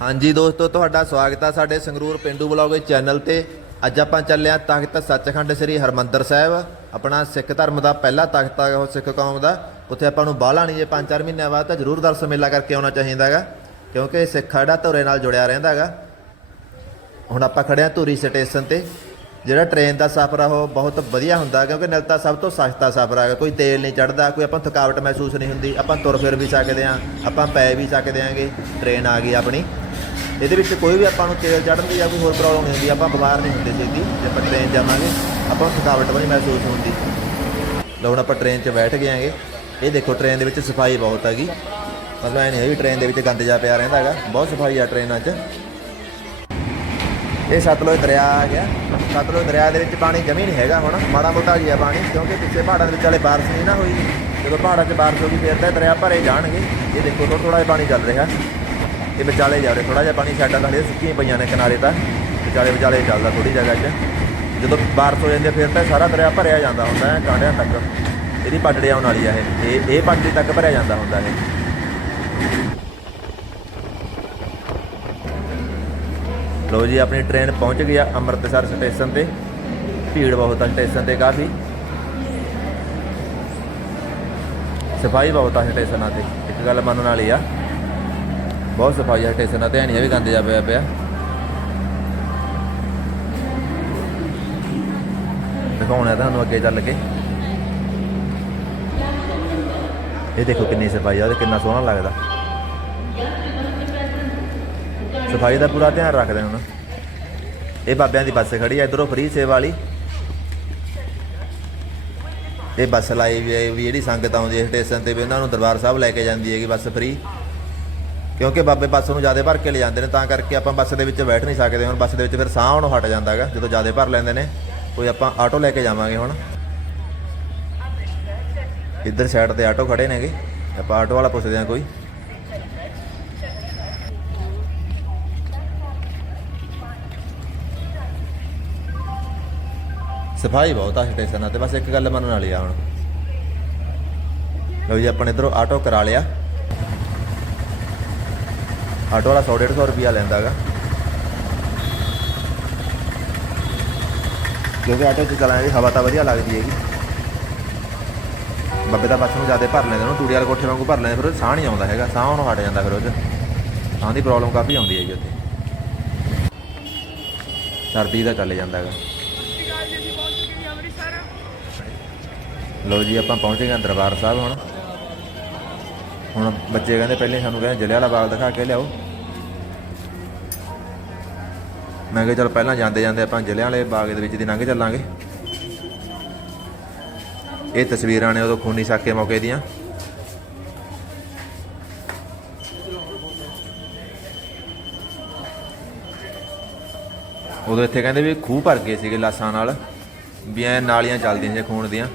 ਹਾਂਜੀ ਦੋਸਤੋ, ਤੁਹਾਡਾ ਸਵਾਗਤ ਆ ਸਾਡੇ ਸੰਗਰੂਰ ਪਿੰਡੂ ਬਲੌਗ ਚੈਨਲ ਤੇ। ਅੱਜ ਆਪਾਂ ਚੱਲੇ ਹਾਂ ਤਖਤ ਸੱਚਖੰਡ ਸ੍ਰੀ ਹਰਮੰਦਰ ਸਾਹਿਬ। ਆਪਣਾ ਸਿੱਖ ਧਰਮ ਦਾ ਪਹਿਲਾ ਤਖਤ ਆ ਉਹ ਸਿੱਖ ਕੌਮ ਦਾ। ਉੱਥੇ ਆਪਾਂ ਨੂੰ ਬਾਹਲਾ ਨਹੀਂ, ਜੇ 5-4 ਮਹੀਨਿਆਂ ਬਾਅਦ ਤਾਂ ਜ਼ਰੂਰ ਦਰਸ਼ਨ ਮੇਲਾ ਕਰਕੇ ਆਉਣਾ ਚਾਹੀਦਾ ਹੈਗਾ ਕਿਉਂਕਿ ਸਿੱਖ ਜਿਹੜਾ ਧੁਰੇ ਨਾਲ ਜੁੜਿਆ ਰਹਿੰਦਾ ਹੈਗਾ ਹੁਣ ਆਪਾਂ ਖੜੇ ਹਾਂ ਧੂਰੀ ਸਟੇਸ਼ਨ ਤੇ। ਜਿਹੜਾ ਟ੍ਰੇਨ ਦਾ ਸਫ਼ਰ ਆ, ਉਹ ਬਹੁਤ ਵਧੀਆ ਹੁੰਦਾ ਕਿਉਂਕਿ ਨਾਲ ਸਭ ਤੋਂ ਸਸਤਾ ਸਫ਼ਰ ਹੈਗਾ ਕੋਈ ਤੇਲ ਨਹੀਂ ਚੜਦਾ ਕੋਈ ਆਪਾਂ ਥਕਾਵਟ ਮਹਿਸੂਸ ਨਹੀਂ ਹੁੰਦੀ। ਆਪਾਂ ਤੁਰ ਫਿਰ ਵੀ ਸਕਦੇ ਹਾਂ ਆਪਾਂ ਪੈ ਵੀ ਸਕਦੇ ਹਾਂਗੇ ਟ੍ਰੇਨ ਆ ਗਈ ਆਪਣੀ। ਇਹਦੇ ਵਿੱਚ ਕੋਈ ਵੀ ਆਪਾਂ ਨੂੰ ਤੇਲ ਚੜਨ ਦੀ ਜਾਂ ਕੋਈ ਹੋਰ ਪ੍ਰੋਬਲਮ ਨਹੀਂ ਹੁੰਦੀ, ਆਪਾਂ ਬਿਮਾਰ ਨਹੀਂ ਹੁੰਦੇ ਛੇਤੀ ਜੇ। ਆਪਾਂ ਟ੍ਰੇਨ ਜਾਵਾਂਗੇ, ਆਪਾਂ ਨੂੰ ਥਕਾਵਟ ਵੀ ਨਹੀਂ ਮਹਿਸੂਸ ਹੁੰਦੀ। ਲਓ ਹੁਣ ਆਪਾਂ ਟ੍ਰੇਨ 'ਚ ਬੈਠ ਗਏ ਆਂਗੇ ਇਹ ਦੇਖੋ ਟ੍ਰੇਨ ਦੇ ਵਿੱਚ ਸਫ਼ਾਈ ਬਹੁਤ ਹੈਗੀ ਮਤਲਬ ਐ ਨਹੀਂ ਹੈ ਵੀ ਟ੍ਰੇਨ ਦੇ ਵਿੱਚ ਗੰਦ ਜਾ ਪਿਆ ਰਹਿੰਦਾ ਹੈਗਾ। ਬਹੁਤ ਸਫ਼ਾਈ ਆ ਟ੍ਰੇਨਾਂ 'ਚ ਇਹ ਸਤਲੁਜ ਦਰਿਆ ਆ ਗਿਆ। ਸਤਲੁਜ ਦਰਿਆ ਦੇ ਵਿੱਚ ਪਾਣੀ ਜਮੀ ਨਹੀਂ ਹੈਗਾ ਹੁਣ। ਮਾੜਾ ਮੋਟਾ ਹੀ ਆ ਪਾਣੀ, ਕਿਉਂਕਿ ਪਿੱਛੇ ਪਹਾੜਾਂ ਦੇ ਵਿੱਚ ਵਾਲੇ ਬਾਰਿਸ਼ ਨਹੀਂ ਨਾ ਹੋਈ। ਜਦੋਂ ਪਹਾੜਾਂ 'ਚ ਬਾਰਿਸ਼ ਹੋ ਗਈ, ਫਿਰ ਤਾਂ ਦਰਿਆ ਭਰੇ ਜਾਣਗੇ। ਇਹ ਦੇਖੋ ਥੋੜਾ ਥੋੜਾ ਜਿਹਾ ਪਾਣੀ ਚੱਲ ਰਿਹਾ। ਇਹ ਵਿਚਾਲੇ ਜਾ ਰਿਹਾ ਥੋੜਾ ਜਿਹਾ ਪਾਣੀ ਸਾਈਡਾਂ ਨਾਲ ਸੁੱਕੀਆਂ ਪਈਆਂ ਨੇ ਕਿਨਾਰੇ ਤਾਂ। ਵਿਚਾਲੇ ਵਿਚਾਲੇ ਚੱਲਦਾ ਥੋੜੀ ਜਗ੍ਹਾ 'ਚ। ਜਦੋਂ ਬਾਰਿਸ਼ ਹੋ ਜਾਂਦੀ ਹੈ ਫਿਰ ਤਾਂ ਸਾਰਾ ਦਰਿਆ ਭਰਿਆ ਜਾਂਦਾ ਹੁੰਦਾ ਹੈ, ਕਾਂਡਿਆਂ ਤੱਕ। ਇਹਦੀ ਪਟੜੀ ਆਉਣ ਵਾਲੀ ਆ ਇਹ। ਇਹ ਇਹ ਪਟੜੀ ਤੱਕ ਭਰਿਆ ਜਾਂਦਾ ਹੁੰਦਾ ਇਹ। ਲੋ ਜੀ, ਆਪਣੀ ਟ੍ਰੇਨ ਪਹੁੰਚ ਗਈ ਆ ਅੰਮ੍ਰਿਤਸਰ ਸਟੇਸ਼ਨ ਤੇ। ਭੀੜ ਬਹੁਤ ਆ ਸਟੇਸ਼ਨ ਤੇ ਕਾਫੀ। ਸਫ਼ਾਈ ਬਹੁਤ ਆ ਸਟੇਸ਼ਨਾਂ ਤੇ। ਇੱਕ ਗੱਲ ਮੰਨਣ ਵਾਲੀ ਆ। ਬਹੁਤ ਸਫ਼ਾਈ ਆ ਸਟੇਸ਼ਨਾਂ ਤੇ ਐ ਨਹੀਂ ਵੀ ਗੰਦ ਜਾ ਪਿਆ ਪਿਆ। ਦਿਖਾਉਣਾ ਤੁਹਾਨੂੰ ਅੱਗੇ ਚੱਲ ਕੇ। ਇਹ ਦੇਖੋ ਕਿੰਨੀ ਸਫ਼ਾਈ ਆ ਤੇ ਕਿੰਨਾ ਸੋਹਣਾ ਲੱਗਦਾ। ਸਫ਼ਾਈ ਦਾ ਪੂਰਾ ਧਿਆਨ ਰੱਖਦੇ ਹੁਣ। ਇਹ ਬਾਬਿਆਂ ਦੀ ਬੱਸ ਖੜੀ ਆ, ਇਧਰੋਂ ਫ੍ਰੀ ਸੇਵਾ ਵਾਲੀ। ਇਹ ਬੱਸ ਲਾਈ ਵੀ ਹੈ ਵੀ ਜਿਹੜੀ ਸੰਗਤ ਆਉਂਦੀ ਹੈ ਸਟੇਸ਼ਨ ਤੇ ਵੀ, ਉਹਨਾਂ ਨੂੰ ਦਰਬਾਰ ਸਾਹਿਬ ਲੈ ਕੇ ਜਾਂਦੀ ਹੈਗੀ ਬੱਸ ਫ੍ਰੀ। ਕਿਉਂਕਿ ਬਾਬੇ ਬੱਸ ਨੂੰ ਜ਼ਿਆਦਾ ਭਰ ਕੇ ਲੈ ਜਾਂਦੇ ਨੇ, ਤਾਂ ਕਰਕੇ ਆਪਾਂ ਬੱਸ ਦੇ ਵਿੱਚ ਬੈਠ ਨਹੀਂ ਸਕਦੇ। ਹੁਣ ਬੱਸ ਦੇ ਵਿੱਚ ਫਿਰ ਸਾਹ ਆਉਣੋਂ ਹਟ ਜਾਂਦਾ ਹੈਗਾ ਜਦੋਂ ਜ਼ਿਆਦਾ ਭਰ ਲੈਂਦੇ ਨੇ। ਕੋਈ ਆਪਾਂ ਆਟੋ ਲੈ ਕੇ ਜਾਵਾਂਗੇ ਹੁਣ। ਇੱਧਰ ਸਾਈਡ ਤੇ ਆਟੋ ਖੜੇ ਨੇਗੇ। ਆਪਾਂ ਆਟੋ ਵਾਲਾ ਪੁੱਛਦੇ ਹਾਂ ਕੋਈ। ਸਫ਼ਾਈ ਬਹੁਤ ਆ ਸਟੇਸ਼ਨਾਂ ਤੇ, ਬਸ ਇੱਕ ਗੱਲ ਮੰਨਣ ਵਾਲੀ ਆ ਹੁਣ। ਲਓ ਜੀ, ਆਪਾਂ ਨੇ ਇਧਰੋਂ ਆਟੋ ਕਰਾ ਲਿਆ। ਆਟੋ ਵਾਲਾ 100 150 ਰੁਪਿਆ ਲੈਂਦਾ ਹੈਗਾ। ਕਿਉਂਕਿ ਆਟੋ 'ਚ ਚਲਾਂਗੇ ਹਵਾ ਤਾਂ ਵਧੀਆ ਲੱਗਦੀ ਹੈਗੀ। ਬੱਬੇ ਦਾ ਬੱਸ ਨੂੰ ਜ਼ਿਆਦਾ ਭਰ ਲੈਂਦੇ ਉਹਨੂੰ ਤੂੜੀ ਵਾਲੇ ਕੋਠੇ ਵਾਂਗੂ ਭਰ ਲੈਂਦੇ ਫਿਰ ਸਾਹ ਨਹੀਂ ਆਉਂਦਾ ਹੈਗਾ ਸਾਹ ਉਹਨੂੰ ਹਟ ਜਾਂਦਾ ਫਿਰ ਉਹ 'ਚ। ਸਾਹ ਦੀ ਪ੍ਰੋਬਲਮ ਕਾਫੀ ਆਉਂਦੀ ਹੈਗੀ ਉੱਥੇ। ਸਰਦੀ ਦਾ ਚੱਲ ਜਾਂਦਾ ਹੈਗਾ। ਲੋ ਜੀ ਆਪਾਂ ਪਹੁੰਚ ਗਏ ਦਰਬਾਰ ਸਾਹਿਬ ਹੁਣ। ਹੁਣ ਬੱਚੇ ਕਹਿੰਦੇ ਪਹਿਲੇ ਸਾਨੂੰ ਕਹਿੰਦੇ ਜਲਿਆਂ ਵਾਲਾ ਬਾਗ ਦਿਖਾ ਕੇ ਲਿਆਓ। ਮੈਂ ਕਿਹਾ ਚਲ ਪਹਿਲਾਂ ਜਾਂਦੇ ਜਾਂਦੇ ਆਪਾਂ ਜਲਿਆਂ ਵਾਲੇ ਬਾਗ ਦੇ ਵਿੱਚ ਦੀ ਲੰਘ ਚੱਲਾਂਗੇ। ਇਹ ਤਸਵੀਰਾਂ ਨੇ ਉਦੋਂ ਖੂਨੀ ਸਾਕੇ ਮੌਕੇ ਦੀਆਂ। ਉਦੋਂ ਇੱਥੇ ਕਹਿੰਦੇ ਵੀ ਖੂਹ ਭਰ ਗਏ ਸੀਗੇ ਲਾਸਾਂ ਨਾਲ, ਵੀ ਐ ਨਾਲੀਆਂ ਚੱਲਦੀਆਂ ਸੀ ਖੂਨ ਦੀਆਂ,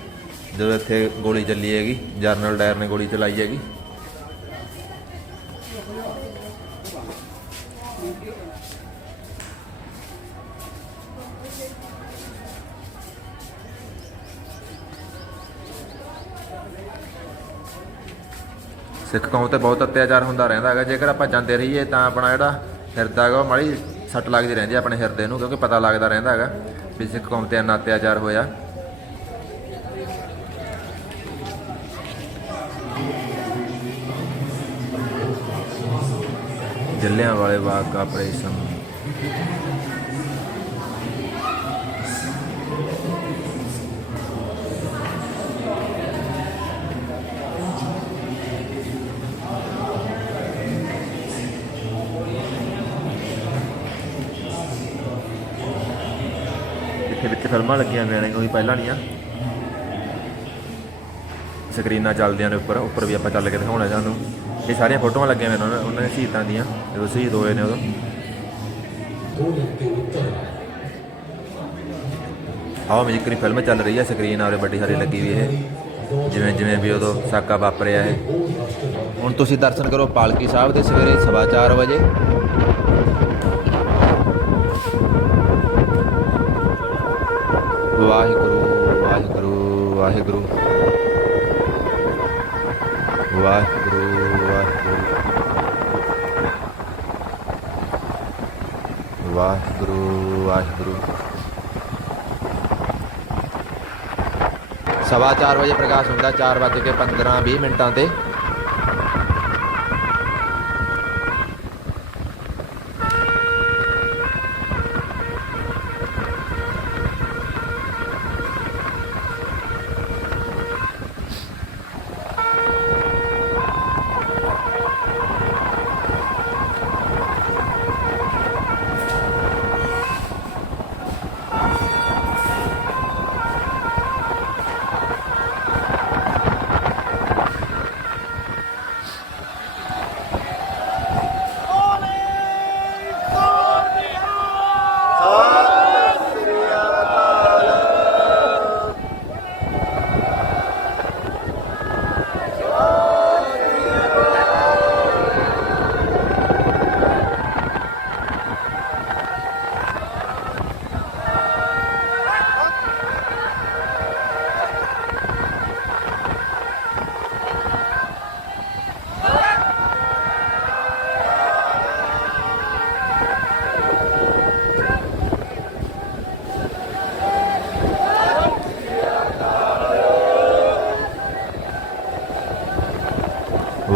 ਜਦੋਂ ਇੱਥੇ ਗੋਲੀ ਚੱਲੀ ਹੈਗੀ, ਜਰਨਲ ਡਾਇਰ ਨੇ ਗੋਲੀ ਚਲਾਈ ਹੈਗੀ। ਸਿੱਖ ਕੌਮ ਤੇ ਬਹੁਤ ਅਤਿਆਚਾਰ ਹੁੰਦਾ ਰਹਿੰਦਾ ਹੈਗਾ। ਜੇਕਰ ਆਪਾਂ ਜਾਂਦੇ ਰਹੀਏ ਤਾਂ ਆਪਣਾ ਜਿਹੜਾ ਹਿਰਦਾ ਹੈਗਾ ਉਹ ਮਾੜੀ ਸੱਟ ਲੱਗਦੀ ਰਹਿੰਦੀ ਹੈ ਆਪਣੇ ਹਿਰਦੇ ਨੂੰ, ਕਿਉਂਕਿ ਪਤਾ ਲੱਗਦਾ ਰਹਿੰਦਾ ਹੈਗਾ ਵੀ ਸਿੱਖ ਕੌਮ ਤੇ ਇੰਨਾ ਅਤਿਆਚਾਰ ਹੋਇਆ। ਜੱਲਿਆਂ ਵਾਲੇ ਬਾਗ ਆਪਰੇਸ਼ਨ ਇੱਥੇ ਵਿੱਚ ਫਿਲਮਾਂ ਲੱਗੀਆਂ ਹੋਈਆਂ ਨੇ ਕੋਈ ਪਹਿਲਾਂ ਨਹੀਂ ਸਕਰੀਨਾਂ ਚੱਲਦੀਆਂ ਨੇ ਉੱਪਰ ਉੱਪਰ ਵੀ ਆਪਾਂ ਚੱਲ ਕੇ ਦਿਖਾਉਣਾ ਤੁਹਾਨੂੰ ਇਹ ਸਾਰੀਆਂ ਫੋਟੋਆਂ ਲੱਗੀਆਂ ਹੋਈਆਂ ਨੇ ਉਹਨਾਂ ਦੇ ਸ਼ਹੀਦਾਂ ਦੀਆਂ, ਜਦੋਂ ਸ਼ਹੀਦ ਹੋਏ ਨੇ ਉਦੋਂ। ਆਹ ਮਿਊਜ਼ਿਕ ਫਿਲਮ ਚੱਲ ਰਹੀ ਹੈ, ਸਕਰੀਨ ਆਰੇ ਵੱਡੀ ਸਾਰੀ ਲੱਗੀ ਵੀ ਇਹ ਜਿਵੇਂ ਜਿਵੇਂ ਵੀ ਉਦੋਂ ਸਾਕਾ ਵਾਪਰਿਆ ਇਹ ਹੁਣ ਤੁਸੀਂ ਦਰਸ਼ਨ ਕਰੋ ਪਾਲਕੀ ਸਾਹਿਬ ਦੇ ਸਵੇਰੇ 4:30 ਵਜੇ। ਵਾਹਿਗੁਰੂ ਵਾਹਿਗੁਰੂ ਵਾਹਿਗੁਰੂ। ਵਾਹਿਗੁਰੂ ਵਾਹਿਗੁਰੂ। ਵਾਹਿਗੁਰੂ ਵਾਹਿਗੁਰੂ। ਸਵਾ ਚਾਰ ਵਜੇ ਪ੍ਰਕਾਸ਼ ਹੁੰਦਾ 4 ਵੱਜ ਕੇ 15 20 ਮਿੰਟਾਂ ਤੇ।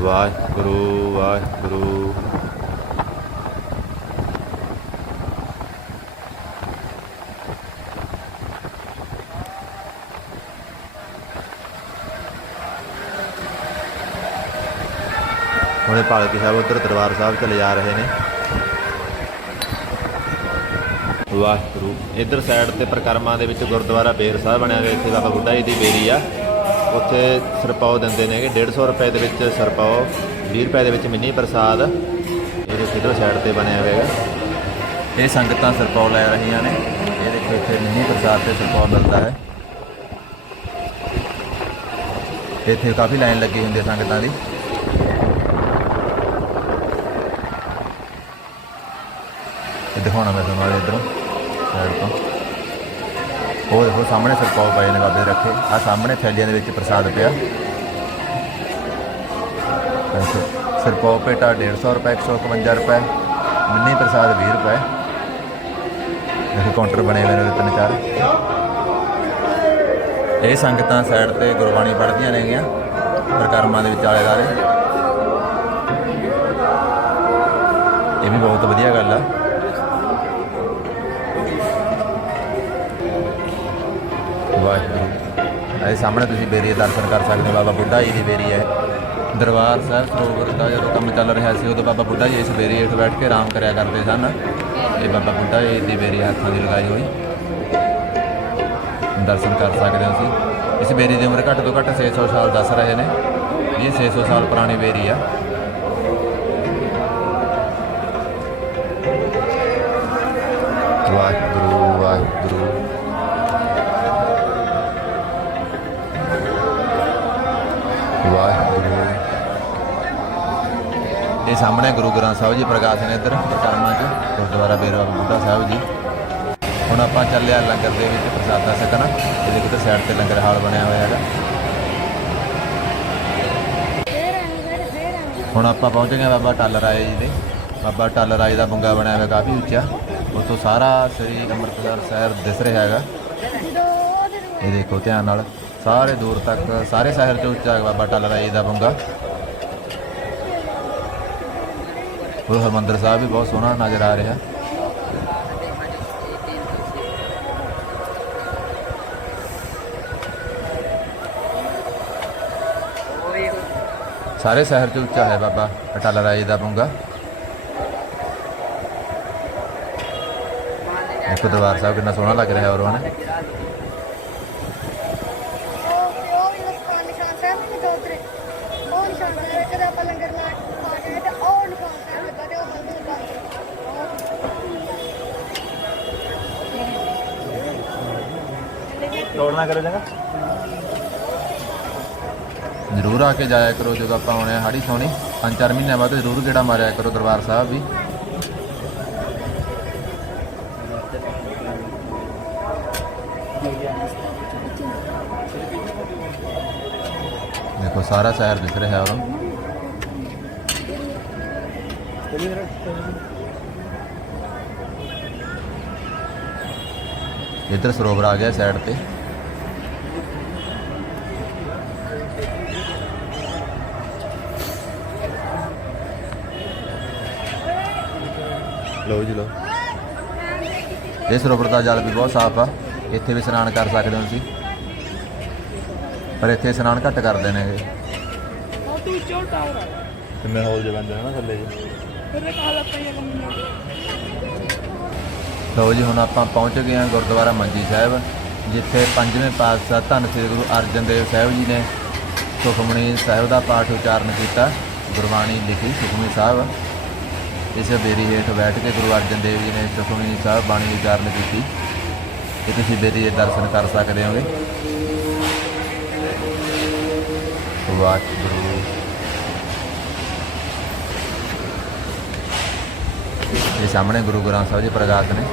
ਵਾਹਿਗੁਰੂ ਵਾਹਿਗੁਰੂ। ਹੁਣੇ ਪਾਲਕੀ ਸਾਹਿਬ ਉਧਰ ਦਰਬਾਰ ਸਾਹਿਬ ਚਲੇ ਜਾ ਰਹੇ ਨੇ। ਵਾਹਿਗੁਰੂ, ਇਧਰ ਸਾਈਡ ਤੇ ਪ੍ਰਕਰਮਾਂ ਦੇ ਵਿੱਚ ਗੁਰਦੁਆਰਾ ਬੇਰ ਸਾਹਿਬ ਬਣਿਆ ਹੋਇਆ, ਇੱਥੇ ਬਾਬਾ ਬੁੱਢਾ ਜੀ ਦੀ ਬੇਰੀ ਆ। ਉੱਥੇ ਸਰਪਾਉ ਦਿੰਦੇ ਨੇਗੇ। 150 ਰੁਪਏ ਦੇ ਵਿੱਚ ਸਰਪਾਉ 20 ਰੁਪਏ ਦੇ ਵਿੱਚ ਮਿੰਨੀ ਪ੍ਰਸਾਦ। ਇਹਦੇ ਸਿੱਧਰ ਸਾਈਡ ਤੇ ਬਣਿਆ ਹੋਇਆ ਹੈਗਾ। ਇਹ ਸੰਗਤਾਂ ਸਰਪਾਉ ਲੈ ਰਹੀਆਂ ਨੇ। ਇਹ ਦੇਖੋ ਇੱਥੇ ਮਿੰਨੀ ਪ੍ਰਸਾਦ ਤੇ ਸਰਪਾਉ ਮਿਲਦਾ ਹੈ। ਇੱਥੇ ਕਾਫੀ ਲਾਈਨ ਲੱਗੀ ਹੁੰਦੀ ਹੈ ਸੰਗਤਾਂ ਦੀ। ਦਿਖਾਉਣਾ ਮੈਂ ਤੁਹਾਨੂੰ ਇਧਰੋਂ ਸਾਈਡ ਤੋਂ। ਉਹ ਦੇਖੋ ਸਾਹਮਣੇ ਸਰਪਾਉ ਪਏ ਨੇ ਬਾਬੇ ਦੇ ਰੱਖੇ। ਆ ਸਾਹਮਣੇ ਥੈਲੀਆਂ ਦੇ ਵਿੱਚ ਪ੍ਰਸਾਦ ਪਿਆ। ਅੱਛਾ ਸਰਪਾਉ ਪੇਟਾ 150 ਰੁਪਏ 151 ਰੁਪਏ, ਮਿੰਨੀ ਪ੍ਰਸਾਦ 20 ਰੁਪਏ। ਇਹ ਕਾਊਂਟਰ ਬਣੇ ਹੋਏ ਨੇ ਤਿੰਨ ਚਾਰ। ਇਹ ਸੰਗਤਾਂ ਸਾਈਡ ਤੇ ਗੁਰਬਾਣੀ ਪੜ੍ਹਦੀਆਂ ਨੇਗੀਆਂ, ਪ੍ਰਕਰਮਾਂ ਦੇ ਵਿੱਚ ਆਲੇ ਦਾਲੇ ਇਹ ਵੀ ਬਹੁਤ ਵਧੀਆ ਗੱਲ ਇਹ ਸਾਹਮਣੇ ਤੁਸੀਂ ਬੇਰੀ ਦੇ ਦਰਸ਼ਨ ਕਰ ਸਕਦੇ ਹੋ, ਬਾਬਾ ਬੁੱਢਾ ਜੀ ਦੀ ਬੇਰੀ ਹੈ। ਦਰਬਾਰ ਸਾਹਿਬ ਸਰੋਵਰ ਦਾ ਜਦੋਂ ਕੰਮ ਚੱਲ ਰਿਹਾ ਸੀ, ਉਦੋਂ ਬਾਬਾ ਬੁੱਢਾ ਜੀ ਇਸ ਬੇਰੀ ਹੇਠ ਬੈਠ ਕੇ ਆਰਾਮ ਕਰਿਆ ਕਰਦੇ ਸਨ। ਇਹ ਬਾਬਾ ਬੁੱਢਾ ਜੀ ਦੀ ਬੇਰੀ ਹੱਥਾਂ ਦੀ ਲਗਾਈ ਹੋਈ। ਦਰਸ਼ਨ ਕਰ ਸਕਦੇ ਹੋ ਤੁਸੀਂ। ਇਸ ਬੇਰੀ ਦੀ ਉਮਰ ਘੱਟ ਤੋਂ ਘੱਟ 600 ਸਾਲ ਦੱਸ ਰਹੇ ਨੇ। ਇਹ 600 ਸਾਲ ਪੁਰਾਣੀ ਬੇਰੀ ਆ। ਸਾਹਮਣੇ ਗੁਰੂ ਗ੍ਰੰਥ ਸਾਹਿਬ ਜੀ, ਪ੍ਰਕਾਸ਼ ਨੇ ਇੱਧਰ ਕਰਮਾਂ 'ਚ, ਗੁਰਦੁਆਰਾ ਬੇਰਵਾ ਬੁੱਢਾ ਸਾਹਿਬ ਜੀ। ਹੁਣ ਆਪਾਂ ਚੱਲਿਆ ਲੰਗਰ ਦੇ ਵਿੱਚ ਪ੍ਰਸਾਦਾ ਛਕਣ, ਇਹਦੇ ਕਿਤੇ ਸਾਈਡ ਤੇ ਲੰਗਰ ਹਾਲ ਬਣਿਆ ਹੋਇਆ ਹੈਗਾ। ਹੁਣ ਆਪਾਂ ਪਹੁੰਚ ਗਏ ਬਾਬਾ ਟੱਲ ਰਾਏ ਜੀ ਦੇ। ਬਾਬਾ ਟੱਲ ਰਾਏ ਦਾ ਬੰਗਾ ਬਣਿਆ ਹੋਇਆ ਕਾਫੀ ਉੱਚਾ। ਉੱਥੋਂ ਸਾਰਾ ਸ੍ਰੀ ਅੰਮ੍ਰਿਤਸਰ ਸ਼ਹਿਰ ਦਿਸ ਰਿਹਾ ਹੈਗਾ। ਇਹ ਦੇਖੋ ਧਿਆਨ ਨਾਲ, ਸਾਰੇ ਦੂਰ ਤੱਕ, ਸਾਰੇ ਸ਼ਹਿਰ ਤੋਂ ਉੱਚਾ ਬਾਬਾ ਟੱਲ ਰਾਏ ਦਾ ਬੁੰਗਾ। ਉਹ ਹਰਮੰਦਰ ਸਾਹਿਬ ਵੀ ਬਹੁਤ ਸੋਹਣਾ ਨਜ਼ਰ ਆ ਰਿਹਾ ਸਾਰੇ ਸ਼ਹਿਰ ਚ ਉੱਚਾ ਹੈ ਬਾਬਾ ਅਟਲ ਰਾਏ ਦਾ ਬੁੰਗਾ ਦੇਖੋ ਦਰਬਾਰ ਸਾਹਿਬ ਕਿੰਨਾ ਸੋਹਣਾ ਲੱਗ ਰਿਹਾ ਔਰ ਹਨਾ ਉਹ ਉਹ ਵੀ ਨਿਸ਼ਾਨ ਨਿਸ਼ਾਨ ਸਾਹਿਬ ਨਹੀਂ ਦੋ ਤਰੇ ਉਹ ਨਿਸ਼ਾਨ ਸਾਹਿਬ ਕਦੇ ਆਪਾਂ ਲੰਗਰ ਲਾ ਆ ਗਏ ਤੇ ਉਹ ਨਿਸ਼ਾਨ ਸਾਹਿਬ ਲੱਗਾ ਤੇ ਉਹ ਬੰਦ ਲੱਗਾ ਤੋੜਨਾ ਕਰੋ ਜਗਾ ਜ਼ਰੂਰ ਆ ਕੇ ਜਾਇਆ ਕਰੋ ਜਦੋਂ ਆਪਾਂ ਆਉਣੇ ਆ ਹਾੜੀ ਸੋਣੀ। ਪੰਜ ਚਾਰ ਮਹੀਨਿਆਂ ਬਾਅਦ ਜ਼ਰੂਰ ਗੇੜਾ ਮਾਰਿਆ ਕਰੋ ਦਰਬਾਰ ਸਾਹਿਬ ਵੀ। ਦੇਖੋ, ਸਾਰਾ ਸ਼ਹਿਰ ਦਿਖ ਰਿਹਾ ਹੈ ਉਹ ਇੱਧਰ ਸਰੋਵਰ ਆ ਗਿਆ ਸਾਈਡ ਤੇ। ਲਓ ਜੀ ਲਓ। ਇਹ ਸਰੋਵਰ ਦਾ ਜਲ ਵੀ ਬਹੁਤ ਸਾਫ਼ ਆ। ਇੱਥੇ ਵੀ ਇਸ਼ਨਾਨ ਕਰ ਸਕਦੇ ਹੋ ਤੁਸੀਂ। ਪਰ ਇੱਥੇ ਇਸ਼ਨਾਨ ਘੱਟ ਕਰਦੇ ਨੇ ਇਹ। ਉਹ ਤੂੰ ਛੋਟਾ ਹੋ ਕਿੰਨੇ ਹੋਲ ਜੇ ਬੰਦੇ ਨਾ ਥੱਲੇ ਜੀ। ਫਿਰ ਕਾਲਾ ਪਈਆ ਕੰਮ ਲਓ ਜੀ ਹੁਣ ਆਪਾਂ ਪਹੁੰਚ ਗਏ ਹਾਂ ਗੁਰਦੁਆਰਾ ਮੰਜੀ ਸਾਹਿਬ ਜਿੱਥੇ ਪੰਜਵੇਂ ਪਾਤਸ਼ਾਹ ਧੰਨ ਸ੍ਰੀ ਗੁਰੂ ਅਰਜਨ ਦੇਵ ਸਾਹਿਬ ਜੀ ਨੇ ਸੁਖਮਣੀ ਸਾਹਿਬ ਦਾ ਪਾਠ ਉਚਾਰਨ ਕੀਤਾ। ਗੁਰਬਾਣੀ ਲਿਖੀ ਸੁਖਮਣੀ ਸਾਹਿਬ। ਇਸ ਬੇਰੀ ਹੇਠ ਬੈਠ ਕੇ ਗੁਰੂ ਅਰਜਨ ਦੇਵ ਜੀ ਨੇ ਸੁਖਮਣੀ ਸਾਹਿਬ ਬਾਣੀ ਉਚਾਰਨ ਕੀਤੀ। ਇਹ ਤੁਸੀਂ ਬੇਰੀ ਦੇ ਦਰਸ਼ਨ ਕਰ ਸਕਦੇ ਹੋਗੇ। ਵਾਹਿਗੁਰੂ। ਇਹ ਸਾਹਮਣੇ ਗੁਰੂ ਗ੍ਰੰਥ ਸਾਹਿਬ ਜੀ ਪ੍ਰਗਾਤ ਨੇ।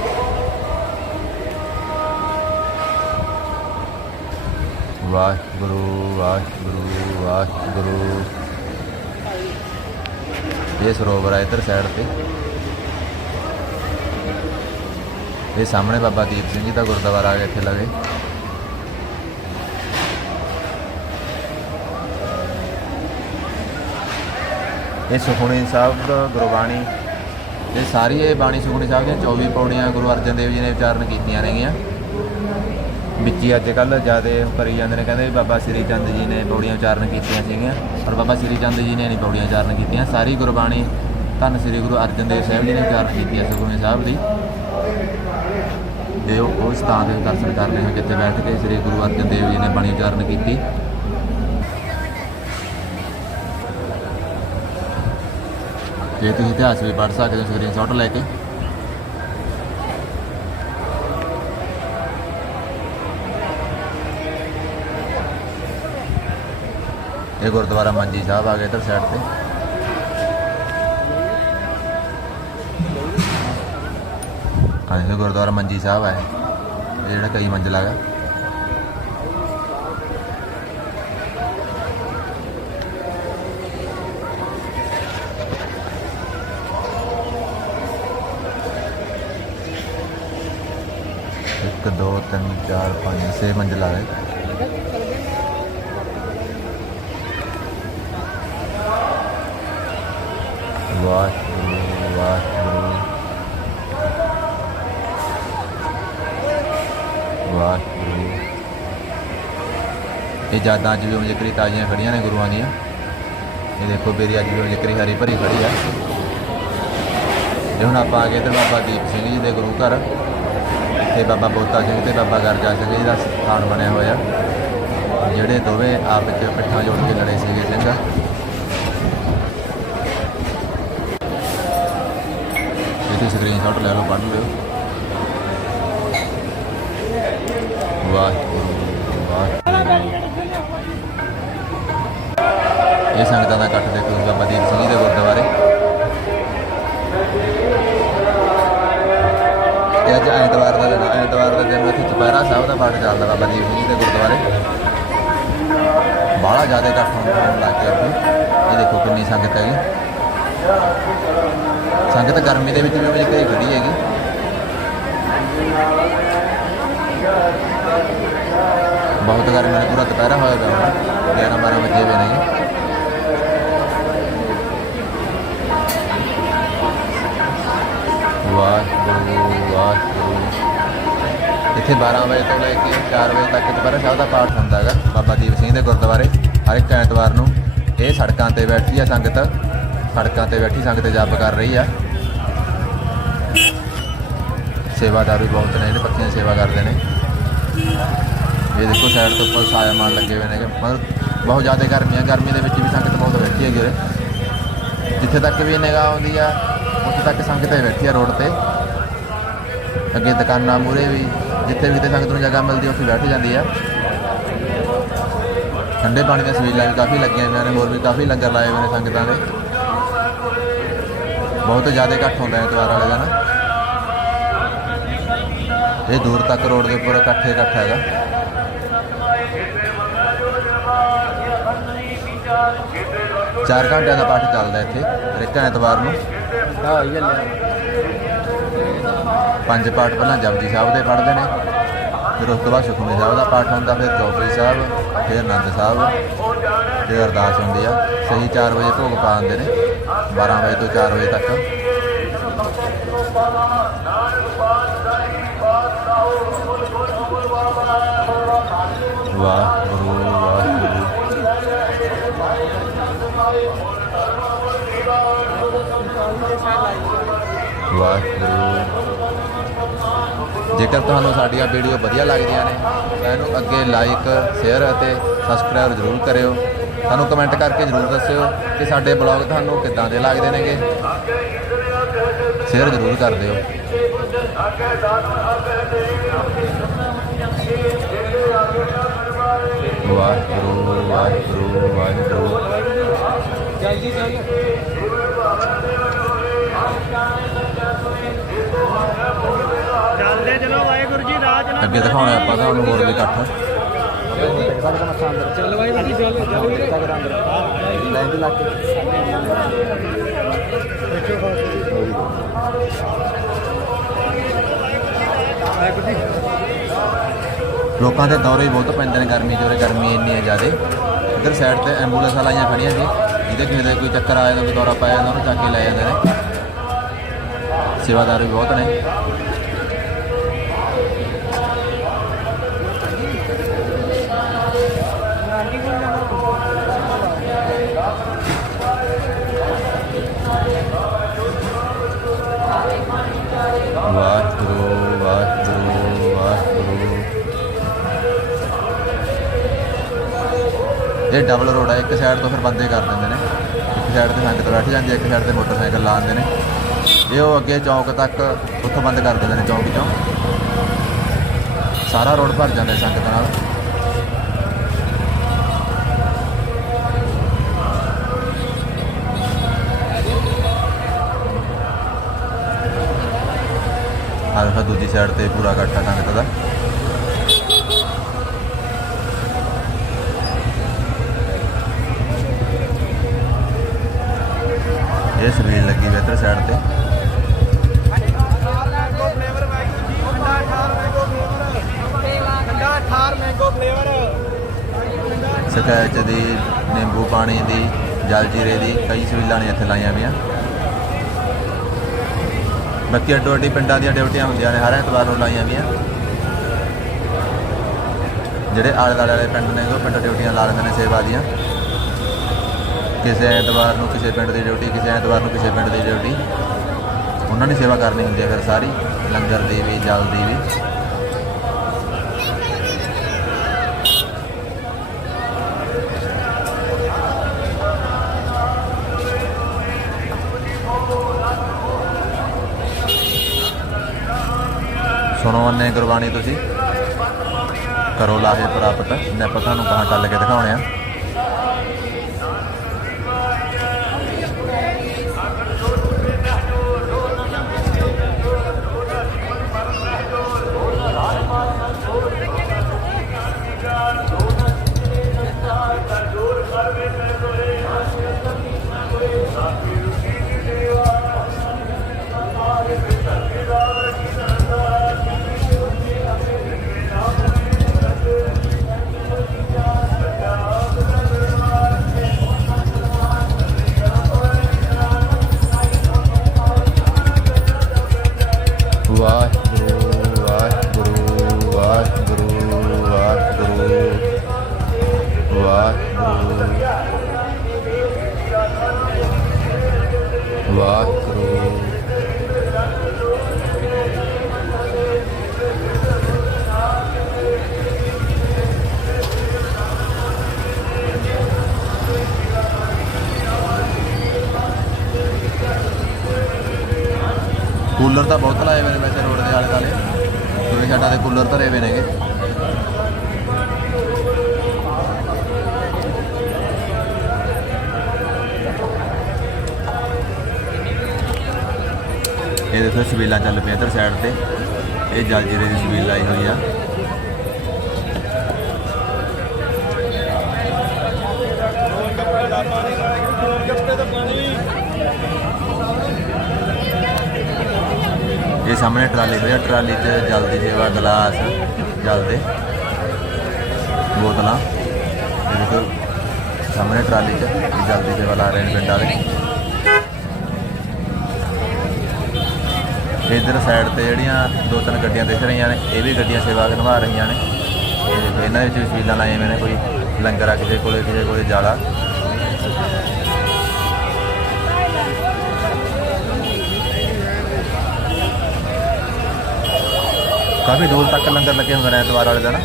ਵਾਹਿਗੁਰੂ ਵਾਹਿਗੁਰੂ ਵਾਹਿਗੁਰੂ। ਇਹ ਸਰੋਵਰ ਹੈ ਇੱਧਰ ਸਾਈਡ ਤੇ। ਇਹ ਸਾਹਮਣੇ ਬਾਬਾ ਦੀਪ ਸਿੰਘ ਜੀ ਦਾ ਗੁਰਦੁਆਰਾ ਆ ਗਿਆ ਇੱਥੇ ਲਵੇ ਇਹ ਸੁਖਮਣੀ ਸਾਹਿਬ ਦਾ ਗੁਰਬਾਣੀ, ਇਹ ਸਾਰੀ ਇਹ ਬਾਣੀ ਸੁਖਮਨੀ ਸਾਹਿਬ ਦੀਆਂ 24 ਪੌੜੀਆਂ ਗੁਰੂ ਅਰਜਨ ਦੇਵ ਜੀ ਨੇ ਉਚਾਰਨ ਕੀਤੀਆਂ ਨੇਗੀਆਂ। ਵਿੱਚ ਹੀ ਅੱਜ ਕੱਲ ਜਿਆਦੇ ਕਰੀ ਜਾਂਦੇ ਨੇ, ਕਹਿੰਦੇ ਵੀ ਬਾਬਾ ਸ੍ਰੀ ਚੰਦ ਜੀ ਨੇ ਪੌੜੀਆਂ ਉਚਾਰਨ ਕੀਤੀਆਂ ਸੀਗੀਆਂ ਪਰ ਬਾਬਾ ਸ੍ਰੀ ਚੰਦ ਜੀ ਨੇ ਨਹੀਂ ਪੌੜੀਆਂ ਉਚਾਰਨ ਕੀਤੀਆਂ, ਸਾਰੀ ਗੁਰਬਾਣੀ ਧੰਨ ਸ੍ਰੀ ਗੁਰੂ ਅਰਜਨ ਦੇਵ ਸਾਹਿਬ ਜੀ ਨੇ ਉਚਾਰਨ ਕੀਤੀ ਹੈ, ਸੁਖਮਨੀ ਸਾਹਿਬ ਦੀ। ਤੇ ਉਹ ਉਹ ਸਥਾਨ ਦੇ ਦਰਸ਼ਨ ਕਰ ਰਹੇ ਹਾਂ, ਜਿੱਥੇ ਬੈਠ ਕੇ ਸ੍ਰੀ ਗੁਰੂ ਅਰਜਨ ਦੇਵ ਜੀ ਨੇ ਬਾਣੀ ਉਚਾਰਨ ਕੀਤੀ। ਜੇ ਤੁਸੀਂ ਇਤਿਹਾਸ ਵੀ ਪੜ੍ਹ ਸਕਦੇ ਹੋ ਸਕਰੀਨਸ਼ਾਟ ਲੈ ਕੇ। ਇਹ ਗੁਰਦੁਆਰਾ ਮੰਜੀ ਸਾਹਿਬ ਆ ਗਿਆ ਇੱਧਰ ਸਾਈਡ ਤੇ। ਹਾਂ ਇਹ ਗੁਰਦੁਆਰਾ ਮੰਜੀ ਸਾਹਿਬ ਹੈ ਇਹ। ਜਿਹੜਾ ਕਈ ਮੰਜ਼ਿਲਾ ਹੈਗਾ ਇੱਕ, ਦੋ, ਤਿੰਨ, ਚਾਰ, ਪੰਜ, ਛੇ ਮੰਜ਼ਿਲਾ ਹੈ ਵਾਹਿਗੁਰੂ ਵਾਹਿਗੁਰੂ ਵਾਹਿਗੁਰੂ ਇਹ ਯਾਦਾਂ ਅੱਜ ਵੀ ਉਹ ਜ਼ਿਕਰੀ ਤਾਜ਼ੀਆਂ ਖੜੀਆਂ ਨੇ ਗੁਰੂਆਂ ਦੀਆਂ। ਇਹ ਦੇਖੋ ਮੇਰੀ ਅੱਜ ਵੀ ਉਹ ਜ਼ਿਕਰੀ ਹਰੀ ਭਰੀ ਖੜੀ ਆ। ਜੇ ਹੁਣ ਆਪਾਂ ਆ ਗਏ ਤੇ ਬਾਬਾ ਦੀਪ ਸਿੰਘ ਜੀ ਦੇ ਗੁਰੂ ਘਰ। ਇੱਥੇ ਬਾਬਾ ਬੋਤਾ ਸਿੰਘ ਤੇ ਬਾਬਾ ਗਰਜਾ ਸਿੰਘ ਜੀ ਦਾ ਸਥਾਨ ਬਣਿਆ ਹੋਇਆ। ਜਿਹੜੇ ਦੋਵੇਂ ਆਪ ਵਿੱਚ ਪਿੱਠਾਂ ਜੋੜ ਕੇ ਲੜੇ ਸੀਗੇ ਸਿੰਘ। ਇਹ ਤੇ ਸਕਰੀਨਸ਼ਾਟ ਲੈ ਲਓ, ਪੜ੍ਹ ਲਿਓ। ਵਾਹਿਗੁਰੂ। ਇਹ ਸੰਗਤਾਂ ਦਾ ਇਕੱਠ ਦੇਖੋ ਬਾਬਾ ਦੀਪ ਸਿੰਘ ਜੀ ਦੇ ਗੁਰਦੁਆਰੇ। ਇਹ ਅੱਜ ਐਤਵਾਰ ਦਾ ਦਿਨ ਆ। ਐਤਵਾਰ ਦਾ ਦਿਨ ਇੱਥੇ ਚੁਪਹਿਰਾ ਸਾਹਿਬ ਦਾ ਪਾਠ ਚੱਲਦਾ ਬਾਬਾ ਦੀਪ ਸਿੰਘ ਜੀ ਦੇ ਗੁਰਦੁਆਰੇ। ਬਾਹਲਾ ਜ਼ਿਆਦਾ ਇਕੱਠ ਹੋਣ ਲੱਗ ਗਿਆ ਇੱਥੇ। ਇਹ ਦੇਖੋ ਕਿੰਨੀ ਸੰਗਤ ਹੈਗੀ। ਸੰਗਤ ਗਰਮੀ ਦੇ ਵਿੱਚ ਵੀ ਉਹ ਘਰੇ ਖੜੀ ਹੈਗੀ। ਬਹੁਤ ਗਰਮੀ ਨੇ, ਪੂਰਾ ਦੁਪਹਿਰਾ ਹੋਇਆ ਪਿਆ ਹੁਣ। 11 12 ਵਜੇ ਵੇ ਨੇ ਇੱਥੇ 12 ਵਜੇ ਤੋਂ ਲੈ ਕੇ 4 ਵਜੇ ਤੱਕ ਦੁਪਹਿਰਾ ਸਾਹਿਬ ਦਾ ਪਾਠ ਹੁੰਦਾ ਹੈਗਾ। ਬਾਬਾ ਦੀਪ ਸਿੰਘ ਦੇ ਗੁਰਦੁਆਰੇ, ਹਰ ਇੱਕ ਐਤਵਾਰ ਨੂੰ ਇਹ ਸੜਕਾਂ ਤੇ ਬੈਠੀ ਆ ਸੰਗਤ। ਸੜਕਾਂ ਤੇ ਬੈਠੀ ਸੰਗਤ ਜਪ ਕਰ ਰਹੀ ਆ। ਸੇਵਾਦਾਰ ਵੀ ਬਹੁਤ ਨੇ ਜਿਹੜੇ ਪੱਕੀਆਂ ਸੇਵਾ ਕਰਦੇ ਨੇ। ਇਹ ਦੇਖੋ ਸਾਈਡ ਤੋਂ ਉੱਪਰ ਸਾਇਆ ਸਾਇਮਾਨ ਲੱਗੇ ਹੋਏ ਨੇ। ਮਤਲਬ ਬਹੁਤ ਜ਼ਿਆਦਾ ਗਰਮੀ ਆ। ਗਰਮੀ ਦੇ ਵਿੱਚ ਵੀ ਸੰਗਤ ਬਹੁਤ ਬੈਠੀ ਹੈਗੀ ਉਰੇ। ਜਿੱਥੇ ਤੱਕ ਵੀ ਨਿਗਾਹ ਆਉਂਦੀ ਆ, ਉੱਥੇ ਤੱਕ ਸੰਗਤ ਹੀ ਬੈਠੀ ਆ ਰੋਡ ਤੇ। ਅੱਗੇ ਦੁਕਾਨਾਂ ਮੂਰੇ ਵੀ। ਜਿੱਥੇ ਵੀ ਕਿਤੇ ਸੰਗਤ ਨੂੰ ਜਗ੍ਹਾ ਮਿਲਦੀ ਉੱਥੇ ਬੈਠ ਜਾਂਦੀ ਆ। ਠੰਡੇ ਪਾਣੀ ਦੀਆਂ ਸਵੀਲਾਂ ਵੀ ਕਾਫੀ ਲੱਗੀਆਂ ਹੋਈਆਂ ਨੇ, ਹੋਰ ਵੀ ਕਾਫੀ ਲੰਗਰ ਲਾਏ ਹੋਏ ਨੇ ਸੰਗਤਾਂ ਦੇ। ਬਹੁਤ ਜ਼ਿਆਦਾ ਇਕੱਠ ਹੁੰਦਾ ਹੈ ਐਤਵਾਰ ਵਾਲੇ ਦਿਨ। ਇਹ ਦੂਰ ਤੱਕ ਰੋਡ ਦੇ ਉੱਪਰ ਇਕੱਠੇ ਇਕੱਠ ਹੈਗਾ। ਚਾਰ ਘੰਟਿਆਂ ਦਾ ਪਾਠ ਚੱਲਦਾ ਇੱਥੇ, ਹਰ ਇੱਕ ਐਤਵਾਰ ਨੂੰ। ਪੰਜ ਪਾਠ ਪਹਿਲਾਂ ਜਪਜੀ ਸਾਹਿਬ ਦੇ ਪੜ੍ਹਦੇ ਨੇ, ਫਿਰ ਉਸ ਤੋਂ ਬਾਅਦ ਸੁਖਮਨੀ ਸਾਹਿਬ ਦਾ ਪਾਠ ਹੁੰਦਾ, ਫਿਰ ਚੌਪਈ ਸਾਹਿਬ, ਫਿਰ ਆਨੰਦ ਸਾਹਿਬ, ਫਿਰ ਅਰਦਾਸ ਹੁੰਦੀ ਆ। ਸਹੀ 4 ਵਜੇ ਭੋਗ ਪਾ ਦਿੰਦੇ ਨੇ 12 ਵਜੇ ਤੋਂ 4 ਵਜੇ ਤੱਕ। ਵਾਹਿਗੁਰੂ ਵਾਹਿਗੁਰੂ। ਵਾਹਿਗੁਰੂ। ਜੇਕਰ ਤੁਹਾਨੂੰ ਸਾਡੀਆਂ ਵੀਡੀਓ ਵਧੀਆ ਲੱਗਦੀਆਂ ਨੇ, ਤਾਂ ਇਹਨੂੰ ਅੱਗੇ ਲਾਈਕ ਸ਼ੇਅਰ ਅਤੇ ਸਬਸਕ੍ਰਾਈਬ ਜ਼ਰੂਰ ਕਰਿਓ। ਸਾਨੂੰ ਕਮੈਂਟ ਕਰਕੇ ਜ਼ਰੂਰ ਦੱਸਿਓ ਕਿ ਸਾਡੇ ਬਲੌਗ ਤੁਹਾਨੂੰ ਕਿੱਦਾਂ ਦੇ ਲੱਗਦੇ ਨੇਗੇ। ਸ਼ੇਅਰ ਜ਼ਰੂਰ ਕਰ ਦਿਓ। ਵਾਹਿਗੁਰੂ ਵਾਹਿਗੁਰੂ ਵਾਹਿਗੁਰੂ। ਚੱਲਦੇ ਚਲੋ ਵਾਹਿਗੁਰੂ ਜੀ ਰਾਹ ਚ ਅੱਗੇ ਦਿਖਾਉਣਾ ਆਪਾਂ ਤੁਹਾਨੂੰ ਹੋਰ ਵੀ ਇਕੱਠ। ਚੱਲ ਵਾਹਿਗੁਰੂ ਜੀ ਚੱਲ ਲੋਕਾਂ ਦੇ ਦੌਰੇ ਬਹੁਤ ਪੈਂਦੇ ਨੇ ਗਰਮੀ ਜੋਰੇ ਗਰਮੀ ਇੰਨੀ ਹੈ ਜ਼ਿਆਦੇ। ਇੱਧਰ ਸਾਈਡ ਤੇ ਐਂਬੂਲੈਂਸਾਂ ਲਾਈਆਂ ਖੜੀਆਂ ਸੀ। ਜਿਹਦੇ ਕਿਸੇ ਦਾ ਕੋਈ ਚੱਕਰ ਆਇਆ ਤਾਂ ਦੌਰਾ ਪਾਇਆ ਜਾਂਦਾ ਉਹਨੂੰ ਚੱਕ ਕੇ ਲੈ ਜਾਂਦੇ ਨੇ। ਸੇਵਾਦਾਰ ਵੀ ਬਹੁਤ ਨੇ। ਇਹ ਡਬਲ ਰੋਡ ਹੈ ਇੱਕ ਸਾਈਡ ਤੋਂ ਫਿਰ ਬੰਦੇ ਕਰ ਦਿੰਦੇ ਨੇ। ਇੱਕ ਸਾਈਡ ਤੇ ਸੰਗਤ ਬੈਠ ਜਾਂਦੀ ਹੈ ਇੱਕ ਸਾਈਡ ਤੇ ਮੋਟਰਸਾਈਕਲ ਲਾ ਨੇ। ਇਹ ਉਹ ਅੱਗੇ ਚੌਂਕ ਤੱਕ ਉੱਥੋਂ ਬੰਦ ਕਰ ਦਿੰਦੇ ਨੇ ਚੌਂਕ ਚੋਂ। ਸਾਰਾ ਰੋਡ ਭਰ ਜਾਂਦਾ ਸੰਗਤ ਨਾਲ। ਆਹ ਦੂਜੀ ਸਾਈਡ ਤੇ ਪੂਰਾ ਇਕੱਠਾ ਸੰਗਤ ਦਾ। ਇਹ ਸਵੇਲ ਲੱਗੀ ਵੀ ਸਾਈਡ ਤੇ। ਸਕੈਚ ਦੀ, ਨਿੰਬੂ ਪਾਣੀ ਦੀ, ਜਲ ਜੀਰੇ ਦੀ, ਕਈ ਸਵੀਲਾਂ ਨੇ ਇੱਥੇ ਲਾਈਆਂ ਵੀਆਂ ਬਾਕੀ ਅੱਡੋ ਅੱਡੀ ਪਿੰਡਾਂ ਦੀਆਂ ਡਿਊਟੀਆਂ ਹੁੰਦੀਆਂ ਨੇ, ਹਰ ਐਤਵਾਰ ਨੂੰ ਲਾਈਆਂ ਵੀਆਂ ਜਿਹੜੇ ਆਲੇ ਦੁਆਲੇ ਵਾਲੇ ਪਿੰਡ ਨੇ, ਉਹ ਪਿੰਡ ਡਿਊਟੀਆਂ ਲਾ ਲੈਂਦੇ ਨੇ ਸੇਵਾ ਦੀਆਂ। ਕਿਸੇ ਐਤਵਾਰ ਨੂੰ ਕਿਸੇ ਪਿੰਡ ਦੀ ਡਿਊਟੀ, ਕਿਸੇ ਐਤਵਾਰ ਨੂੰ ਕਿਸੇ ਪਿੰਡ ਦੀ ਡਿਊਟੀ। ਉਹਨਾਂ ਨੇ ਸੇਵਾ ਕਰਨੀ ਹੁੰਦੀ ਹੈ ਫਿਰ ਸਾਰੀ, ਲੰਗਰ ਦੀ ਵੀ, ਜਲ ਦੀ ਵੀ। ਸੁਣੋ ਅੰਨੇ ਗੁਰਬਾਣੀ ਤੁਸੀਂ। ਕਰੋ ਲਾਹੇ ਪ੍ਰਾਪਤ। ਨੇ ਆਪਾਂ ਤੁਹਾਨੂੰ ਕਹਾਂ ਚੱਲ ਕੇ ਦਿਖਾਉਣੇ ਆ। ਕੂਲਰ ਤਾਂ ਬਹੁਤ ਲਾਏ ਹੋਏ ਨੇ ਵੈਸੇ ਰੋਡ ਦੇ ਆਲੇ ਦੁਆਲੇ। ਦੋਵੇਂ ਸਾਈਡਾਂ ਦੇ ਕੂਲਰ ਧਰੇ ਹੋਏ ਨੇਗੇ। ਇਹ ਦੇਖੋ ਸਵੀਲਾਂ ਚੱਲ ਪਈਆਂ ਇੱਧਰ ਸਾਈਡ ਤੇ। ਇਹ ਜਲਜੀਰੇ ਦੀ ਸ਼ਬੀਲ ਲਾਈ ਹੋਈ ਆ। ਸਾਹਮਣੇ ਟਰਾਲੀ ਪਈ ਆ, ਟਰਾਲੀ 'ਚ ਜਲਦੀ ਸੇਵਾ ਗਲਾਸ, ਜਲਦੇ। ਬੋਤਲਾਂ। ਇਹ ਦੇਖੋ ਸਾਹਮਣੇ ਟਰਾਲੀ 'ਚ, ਜਲਦੀ ਸੇਵਾ ਲਾ ਰਹੇ ਨੇ ਪਿੰਡ ਵਾਲੇ। ਇਧਰ ਸਾਈਡ ਤੇ ਜਿਹੜੀਆਂ ਦੋ ਤਿੰਨ ਗੱਡੀਆਂ ਦਿਖ ਰਹੀਆਂ ਨੇ, ਇਹ ਵੀ ਗੱਡੀਆਂ ਸੇਵਾ ਨਿਭਾ ਰਹੀਆਂ ਨੇ। ਇਹ ਦੇਖੋ ਇਹਨਾਂ ਵਿੱਚ ਵੀ ਸਵੀਲਾਂ ਲਾਈਆਂ ਹੋਈਆਂ ਨੇ ਕੋਈ ਲੰਗਰ ਆ ਕਿਸੇ ਕੋਲੇ ਕਿਸੇ ਕੋਲੇ ਜਾਲਾ ਕਾਫੀ ਦੂਰ ਤੱਕ ਲੰਗਰ ਲੱਗੇ ਹੁੰਦੇ ਨੇ ਐਤਵਾਰ ਵਾਲੇ ਦਿਨ।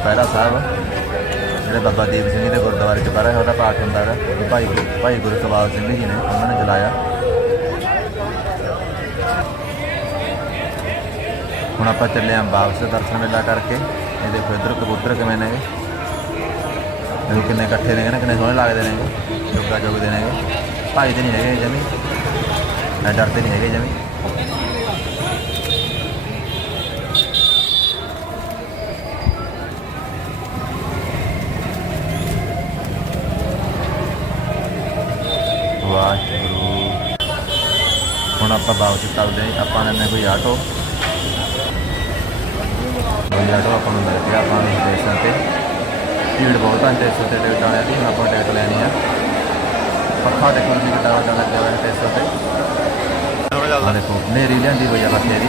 ਚੁਪਹਿਰਾ ਸਾਹਿਬ। ਜਿਹੜੇ ਬਾਬਾ ਦੀਪ ਸਿੰਘ ਜੀ ਦੇ ਗੁਰਦੁਆਰੇ ਚੁਪਹਿਰਾ ਸਾਹਿਬ ਦਾ ਪਾਠ ਹੁੰਦਾ ਹੈ ਭਾਈ ਗੁਰੂ- ਭਾਈ ਗੁਰੂ ਇਕਬਾਲ ਸਿੰਘ ਜੀ ਨੇ ਉਹਨਾਂ ਨੇ ਚਲਾਇਆ ਹੁਣ ਆਪਾਂ ਚੱਲੇ ਆਂ ਵਾਪਸ ਦਰਸ਼ਨ ਮੇਲਾ ਕਰਕੇ। ਇਹ ਦੇਖੋ ਇੱਧਰ ਕਬੂਤਰ ਕਿਵੇਂ ਨੇ ਦੇਖੋ ਕਿੰਨੇ ਇਕੱਠੇ ਨੇ, ਕਿੰਨੇ ਸੋਹਣੇ ਲੱਗਦੇ ਨੇ ਜੋਗਾ ਜੋਗਦੇ ਨੇ ਭਾਈ ਤੇ ਨਹੀਂ ਹੈਗੇ ਜਮੀ। ਡਰਦੇ ਨਹੀਂ ਹੈਗੇ ਜਮੀ। ਵਾਹਿਗੁਰੂ। ਹੁਣ ਆਪਾਂ ਵਾਪਸ ਚੱਲਦੇ ਹਾਂ। ਆਪਾਂ ਨੇ ਕੋਈ ਆਟੋ। ਕੋਈ ਆਟੋ ਆਪਾਂ ਨੂੰ ਮਿਲ ਗਿਆ ਆਪਾਂ ਨੂੰ ਸਟੇਸ਼ਨ ਤੇ ਭੀੜ ਬਹੁਤ ਹੈ ਸਟੇਸ਼ਨ ਤੇ ਟਿਕਟ ਵਾਲਿਆਂ ਦੀ ਹੁਣ ਆਪਾਂ ਟਿਕਟ ਲੈਣੀ ਆ। ਪੱਖਾ ਦੇਖੋ ਤੁਸੀਂ ਕਿੱਡਾ ਵੱਡਾ ਲੱਗਿਆ ਹੋਇਆ ਤੇ ਆ ਦੇਖੋ ਨੇਰੀ ਲਿਆਂਦੀ ਹੋਈ ਆ ਬੱਸੇ ਦੀ।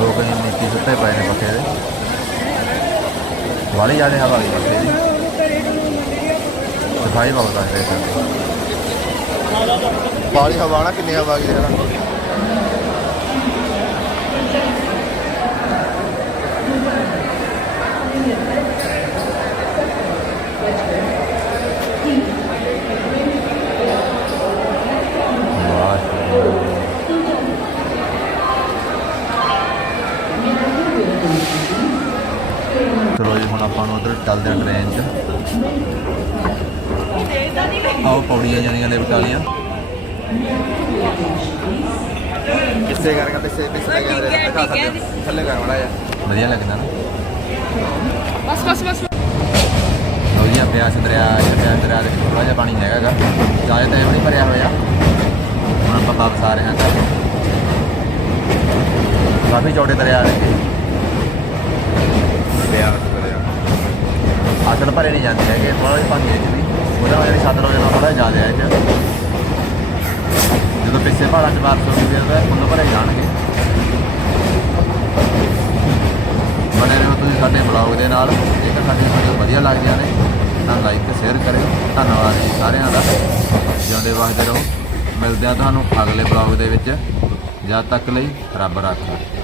ਲੋਕ ਨੇ ਨੀਤੀ ਸੁੱਤੇ ਪਏ ਨੇ ਪੱਖੇ ਦੇ। ਵਾਲੀ ਜਾਣੇ ਹਵਾ ਦੀ ਪੱਖੇ ਦੀ ਸਫ਼ਾਈ ਬਹੁਤ ਆ ਸਟੇਸ਼ਨ ਤੇ ਪਾਲੀ ਹਵਾ ਨਾ, ਕਿੰਨੀ ਹਵਾ ਗਈ ਯਾਰ। ਚਲੋ ਜੀ, ਹੁਣ ਆਪਾਂ ਨੂੰ ਉਧਰ ਚੱਲਦੇ ਹਾਂ ਟ੍ਰੇਨ 'ਚ। ਆਓ ਪੌੜੀਆਂ ਜਾਣੀਆਂ ਲਿਫਟ ਵਾਲੀਆਂ ਕਿੱਸੇ ਕਰਕੇ ਪਿੱਛੇ ਪਿੱਛੇ ਲੱਗ ਗਿਆ ਦਿਖਾ ਸਕਦੇ ਥੱਲੇ ਕਰ ਵੜਾ ਜਾ ਵਧੀਆ ਲੱਗਦਾ ਨਾ। ਬਸ ਬਸ ਬਸ। ਲਓ ਜੀ ਆ ਬਿਆਸ ਦਰਿਆ ਇਹ ਬਿਆਸ ਦਰਿਆ ਦੇ ਵਿੱਚ ਥੋੜਾ ਜਿਹਾ ਪਾਣੀ ਹੈਗਾਗਾ ਜਾਏ ਤਾਂ ਨਹੀਂ ਭਰਿਆ ਹੋਇਆ। ਹੁਣ ਆਪਾਂ ਵਾਪਸ ਆ ਰਹੇ ਹਾਂ ਘਰ। ਕਾਫੀ ਚੌੜੇ ਦਰਿਆ ਨੇ। ਬਿਆਸ ਕਰਿਆ ਅਸਲ ਭਰੇ ਨਹੀਂ ਜਾਂਦੇ ਹੈਗੇ ਥੋੜਾ ਜਿਹਾ ਪਾਣੀ ਵਿੱਚ ਵੀ ਉਹਦਾ ਵਜ੍ਹਾ ਵੀ ਸਤਲੁਜ ਨਾਲ ਥੋੜਾ ਜ਼ਿਆਦਾ ਹੈ ਇਹ 'ਚ ਜਦੋਂ ਪਿੱਛੇ ਪਹਾੜਾਂ 'ਚ ਵਾਪਸ ਹੋਈ ਫਿਰ ਤਾਂ ਫੁੱਲ ਭਰੇ ਜਾਣਗੇ। ਬਣੇ ਰਹੋ ਤੁਸੀਂ ਸਾਡੇ ਬਲੌਗ ਦੇ ਨਾਲ। ਜੇਕਰ ਸਾਡੀਆਂ ਵੀਡੀਓ ਵਧੀਆ ਲੱਗਦੀਆਂ ਨੇ, ਤਾਂ ਲਾਈਕ ਤੇ ਸ਼ੇਅਰ ਕਰਿਓ। ਧੰਨਵਾਦ ਜੀ ਸਾਰਿਆਂ ਦਾ। ਜਿਉਂਦੇ ਵਸਦੇ ਰਹੋ। ਮਿਲਦੇ ਆ ਤੁਹਾਨੂੰ ਅਗਲੇ ਬਲੌਗ ਦੇ ਵਿੱਚ। ਜਦ ਤੱਕ ਲਈ ਰੱਬ ਰਾਖਾ।